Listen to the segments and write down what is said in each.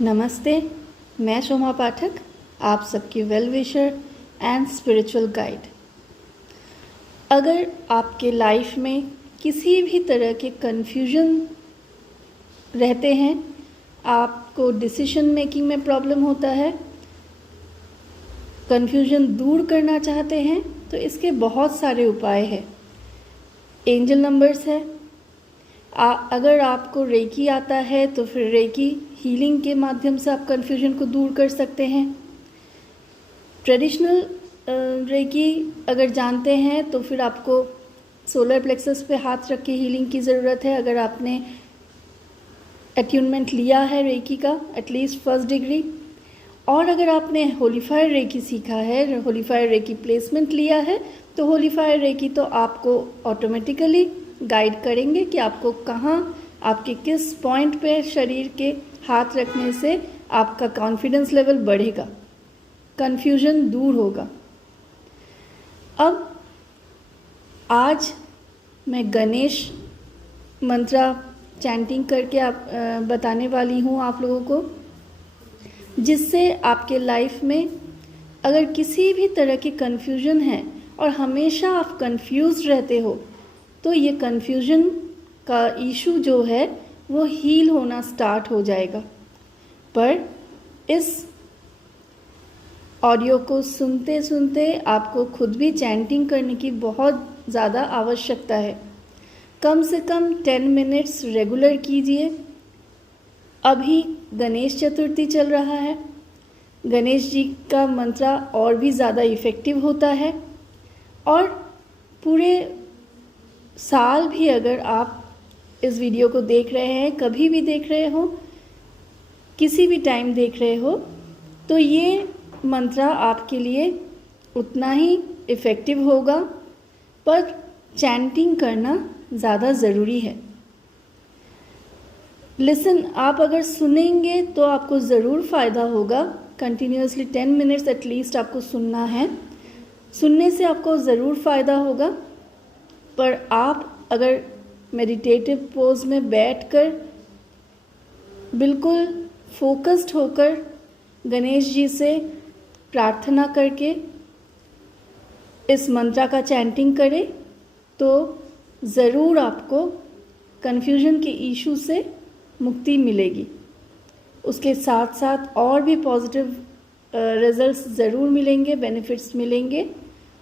नमस्ते, मैं शोमा पाठक, आप सबकी well wisher and spiritual guide. अगर आपके लाइफ में किसी भी तरह के कन्फ्यूजन रहते हैं, आपको डिसीजन मेकिंग में प्रॉब्लम होता है, कन्फ्यूजन दूर करना चाहते हैं, तो इसके बहुत सारे उपाय हैं। एंजल नंबर्स है। अगर आपको रेकी आता है तो फिर रेकी हीलिंग के माध्यम से आप कन्फ्यूजन को दूर कर सकते हैं। ट्रेडिशनल रेकी अगर जानते हैं तो फिर आपको सोलर प्लेक्सस पे हाथ रख के हीलिंग की ज़रूरत है। अगर आपने अट्यूनमेंट लिया है रेकी का एटलीस्ट फर्स्ट डिग्री, और अगर आपने होलीफायर रेकी सीखा है, होलीफायर रेकी प्लेसमेंट लिया है, तो होलीफायर रेकी तो आपको ऑटोमेटिकली गाइड करेंगे कि आपको कहाँ, आपके किस पॉइंट पे शरीर के हाथ रखने से आपका कॉन्फिडेंस लेवल बढ़ेगा, कन्फ्यूजन दूर होगा। अब आज मैं गणेश मंत्रा चैंटिंग करके बताने वाली हूँ आप लोगों को, जिससे आपके लाइफ में अगर किसी भी तरह की कन्फ्यूजन है और हमेशा आप कंफ्यूज रहते हो, तो ये कन्फ्यूजन का इशू जो है वो हील होना स्टार्ट हो जाएगा। पर इस ऑडियो को सुनते सुनते आपको खुद भी चैंटिंग करने की बहुत ज़्यादा आवश्यकता है। कम से कम 10 मिनट्स रेगुलर कीजिए। अभी गणेश चतुर्थी चल रहा है, गणेश जी का मंत्र और भी ज़्यादा इफ़ेक्टिव होता है। और पूरे साल भी अगर आप इस वीडियो को देख रहे हैं, कभी भी देख रहे हो, किसी भी टाइम देख रहे हो, तो ये मंत्र आपके लिए उतना ही इफ़ेक्टिव होगा, पर चैंटिंग करना ज़्यादा ज़रूरी है। लिसन, आप अगर सुनेंगे तो आपको ज़रूर फ़ायदा होगा। कंटिन्यूसली 10 मिनट्स एटलीस्ट आपको सुनना है। सुनने से आपको ज़रूर फ़ायदा होगा। पर आप अगर मेडिटेटिव पोज में बैठकर बिल्कुल फोकस्ड होकर गणेश जी से प्रार्थना करके इस मंत्र का चैंटिंग करें, तो ज़रूर आपको कन्फ्यूजन के इशू से मुक्ति मिलेगी। उसके साथ साथ और भी पॉजिटिव रिजल्ट्स ज़रूर मिलेंगे, बेनिफिट्स मिलेंगे।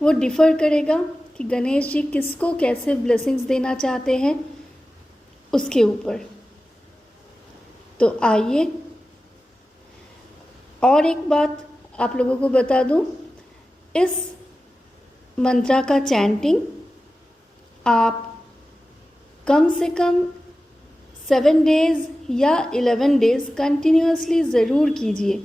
वो डिफ़र करेगा कि गणेश जी किसको कैसे ब्लेसिंग्स देना चाहते हैं उसके ऊपर। तो आइए, और एक बात आप लोगों को बता दूं, इस मंत्र का चैंटिंग आप कम से कम 7 डेज़ या 11 डेज़ कंटिन्यूसली ज़रूर कीजिए।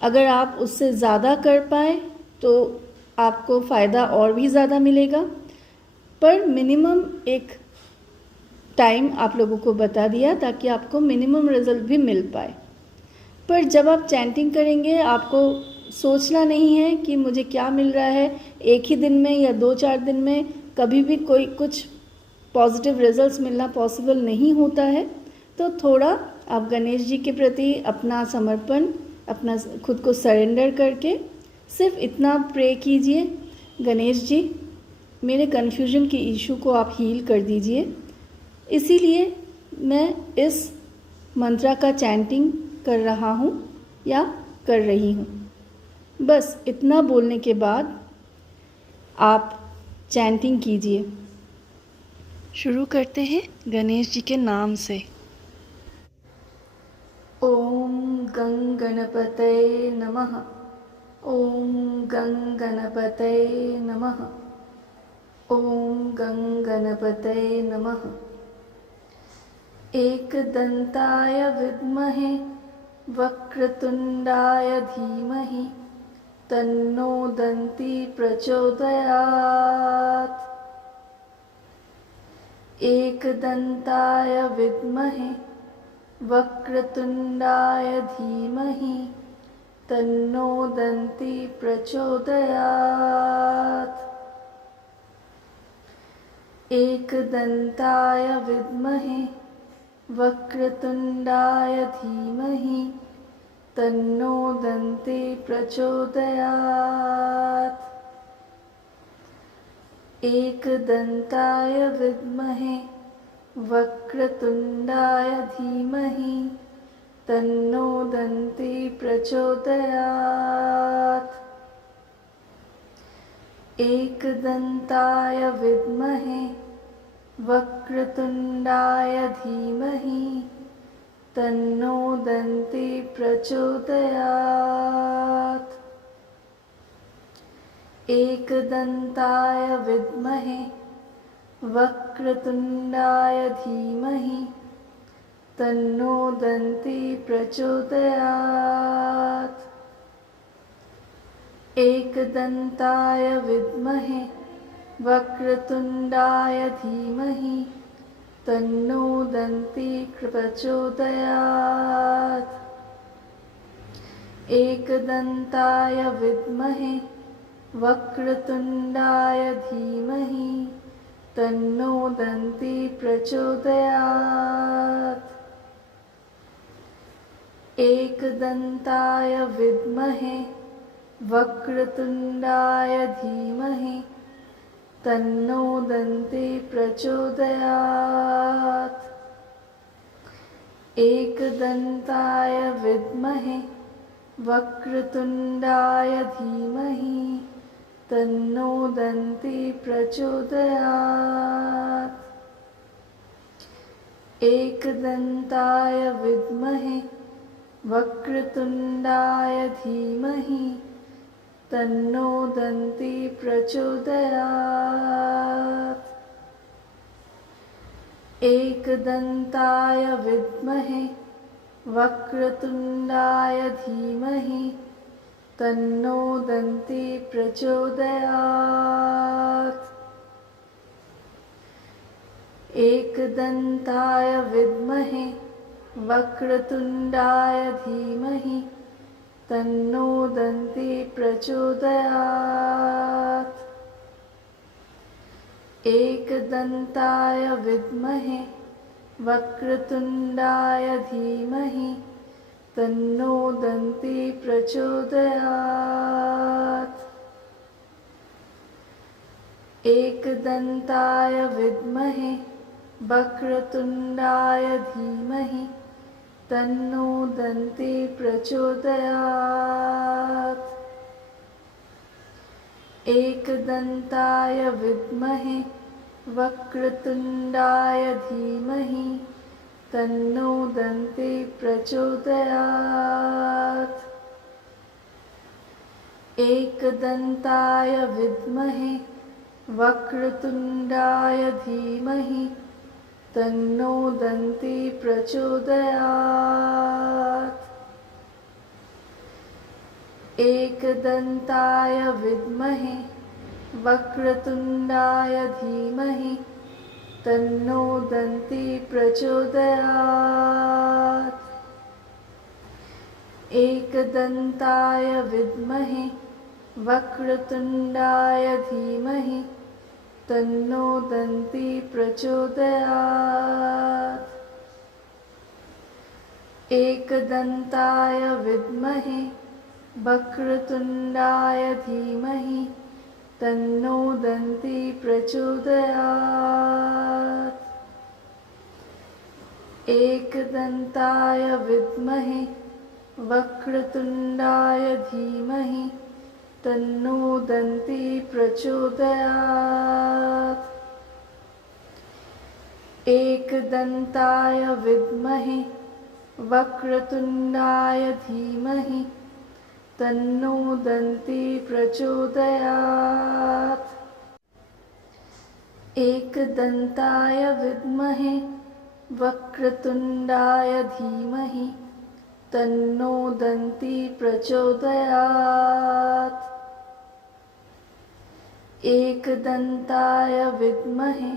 अगर आप उससे ज़्यादा कर पाए तो आपको फ़ायदा और भी ज़्यादा मिलेगा। पर मिनिमम एक टाइम आप लोगों को बता दिया ताकि आपको मिनिमम रिजल्ट भी मिल पाए। पर जब आप चैंटिंग करेंगे, आपको सोचना नहीं है कि मुझे क्या मिल रहा है, एक ही दिन में या 2-4 दिन में कभी भी कोई कुछ पॉजिटिव रिजल्ट्स मिलना पॉसिबल नहीं होता है। तो थोड़ा आप गणेश जी के प्रति अपना समर्पण, अपना खुद को सरेंडर करके सिर्फ इतना प्रे कीजिए, गणेश जी मेरे कन्फ्यूजन के इशू को आप हील कर दीजिए। इसीलिए मैं इस मंत्र का चैंटिंग कर रहा हूँ या कर रही हूँ। बस इतना बोलने के बाद आप चैंटिंग कीजिए। शुरू करते हैं गणेश जी के नाम से। ओम गं गणपतये नमः। ओम गं गणपतये नमः। ओम गं गणपतये नमः। एकदन्ताय विद्महे वक्रतुण्डाय धीमहि तन्नो दन्ती प्रचोदयात्। एकदन्ताय विद्महे वक्रतुण्डाय धीमहि तन्नो दन्ती प्रचोदयात्। एकदन्ताय विद्महे वक्रतुण्डाय धीमहि तन्नो दन्ती प्रचोदयात्। एकदन्ताय विद्महे वक्रतुण्डाय धीमहि तन्नो दन्ती प्रचोदयात्। एकदन्ताय विद्महे वक्रतुण्डाय धीमहि तन्नो दन्ती प्रचोदयात्। एकदन्ताय विद्महे वक्रतुण्डाय धीमहि तन्नो दन्ती प्रचोदयात्। एकदन्ताय विद्महे वक्रतुण्डाय धीमहि तन्नो दन्ती प्रचोदयात्। एकदन्ताय विद्महे वक्रतुण्डाय धीमहि तन्नो दन्ती प्रचोदयात्। एकदन्ताय विद्महे वक्रतुण्डाय धीमहि तन्नो दन्ती प्रचोदयात्। एकदन्ताय विद्महे वक्रतुण्डाय धीमहि तन्नो दन्ती प्रचोदयात्। एकदन्ताय विद्महे वक्रतुण्डाय धीमहि तन्नो दन्ती प्रचोदयात्। एकदन्ताय विद्महे वक्रतुण्डाय धीमहि तन्नो दन्ती प्रचोदयात्। एकदन्ताय विद्महे वक्रतुण्डाय धीमहि तन्नो दन्ती प्रचोदयात्। एकदन्ताय विद्महे वक्रतुण्डाय धीमहि तन्नो दन्ती प्रचोदयात्। एकदन्ताय विद्महे वक्रतुण्डाय धीमहि तन्नो दन्ती प्रचोदयात्। एकदन्ताय विद्महे वक्रतुण्डाय धीमहि तन्नो दन्ती प्रचोदयात्। एकदन्ताय विद्महे वक्रतुण्डाय धीमहि तन्नो दन्ती प्रचोदयात्। एकदन्ताय विद्महे वक्रतुण्डाय धीमहि तन्नो दन्ती प्रचोदयात्। एकदन्ताय विद्महे वक्रतुण्डाय धीमहि तन्नो दन्ती प्रचोदयात्। एकदन्ताय विद्महे वक्रतुण्डाय धीमहि तन्नो दन्ती प्रचोदयात्। एकदन्ताय विद्महे वक्रतुण्डाय धीमहि तन्नो दन्ती प्रचोदयात्। एकदन्ताय विद्महे वक्रतुण्डाय धीमहि तन्नो दन्ती प्रचोदयात्। एकदन्ताय विद्महे वक्रतुण्डाय धीमहि तन्नो दन्ती प्रचोदयात्। एकदन्ताय विद्महे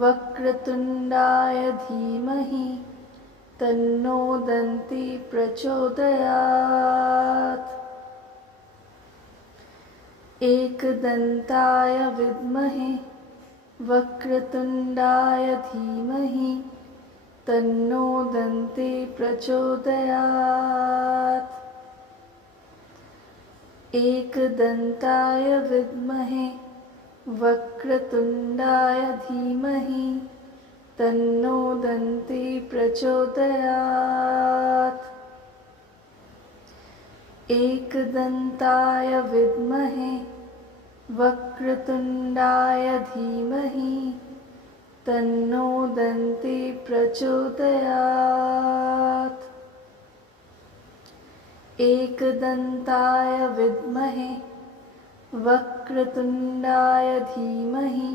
वक्रतुण्डाय धीमहि तन्नो दन्ती प्रचोदयात्। एकदन्ताय विद्महे वक्रतुण्डाय धीमहि तन्नो दन्ती प्रचोदयात्। एकदन्ताय विद्महे वक्रतुण्डाय धीमहि तन्नो दन्ती प्रचोदयात्। एकदन्ताय विद्महे वक्रतुण्डाय धीमहि तन्नो दन्ती प्रचोदयात्। एकदन्ताय विद्महे वक्रतुण्डाय धीमहि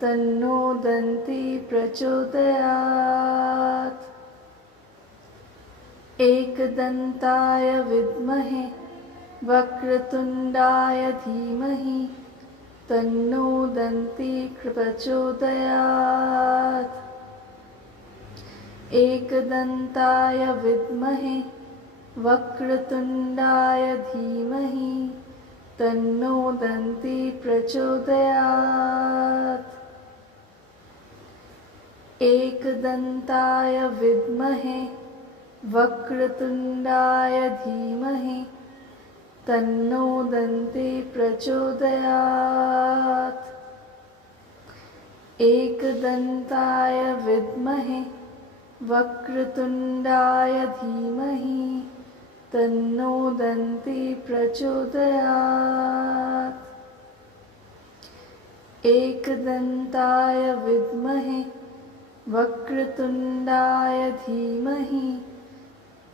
तन्नो दन्ती प्रचोदयात्। एकदन्ताय विद्महे वक्रतुण्डाय धीमहि तन्नो दन्ती प्रचोदयात्। एकदन्ताय विद्महे वक्रतुण्डाय धीमहि तन्नो दन्ती प्रचोदयात्। एकदन्ताय विद्महे वक्रतुण्डाय धीमहि तन्नो दन्ती प्रचोदयात्। एकदन्ताय विद्महे वक्रतुण्डाय धीमहि तन्नो दन्ती प्रचोदयात्। एकदन्ताय विद्महे वक्रतुण्डाय धीमहि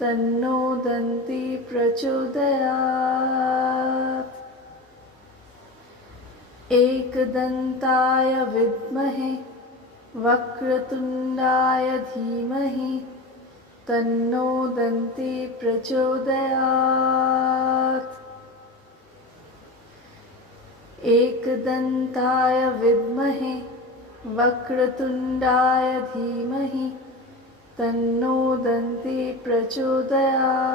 तन्नो दन्ती प्रचोदयात्। एकदन्ताय विद्महे वक्रतुण्डाय धीमहि तन्नो दन्ती प्रचोदयात्। एकदन्ताय विद्महे वक्रतुण्डाय धीमहि तन्नो दन्ती प्रचोदयात्।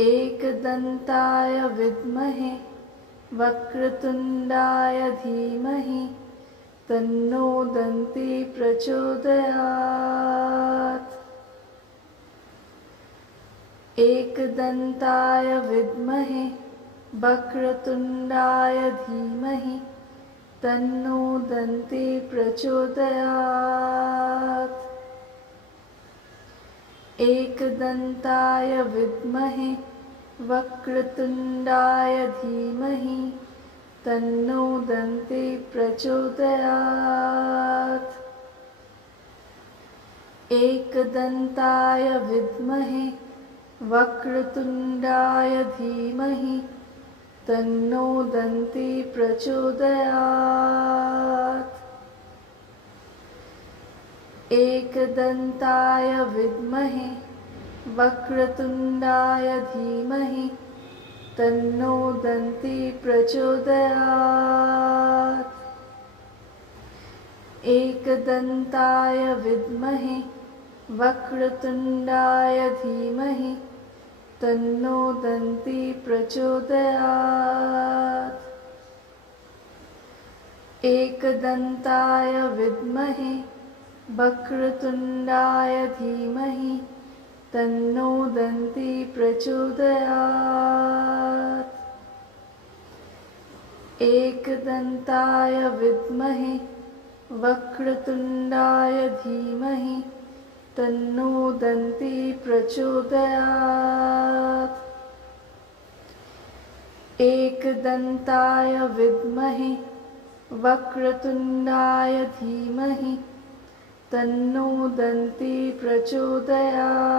एकदन्ताय विद्महे वक्रतुण्डाय धीमहि तन्नो दन्ती प्रचोदयात्। एकदन्ताय विद्महे वक्रतुण्डाय धीमहि तन्नो दन्ती प्रचोदयात्। एकदन्ताय विद्महे वक्रतुण्डाय धीमहि तन्नो दन्ती प्रचोदयात्। एकदन्ताय विद्महे वक्रतुण्डाय धीमहि तन्नो दन्ती प्रचोदयात्। एकदन्ताय विद्महे वक्रतुण्डाय धीमहि तन्नो दन्ती प्रचोदयात्। एकदन्ताय विद्महे वक्रतुण्डाय धीमहि तन्नो दन्ती प्रचोदयात्। एकदन्ताय विद्महे वक्रतुण्डाय धीमहि तन्नो दन्ती प्रचोदयात्। एकदन्ताय विद्महे वक्रतुण्डाय धीमहि तन्नो दन्ती प्रचोदयात्। एकदन्ताय विद्महे वक्रतुण्डाय धीमहि तन्नो दन्ती प्रचोदयात्।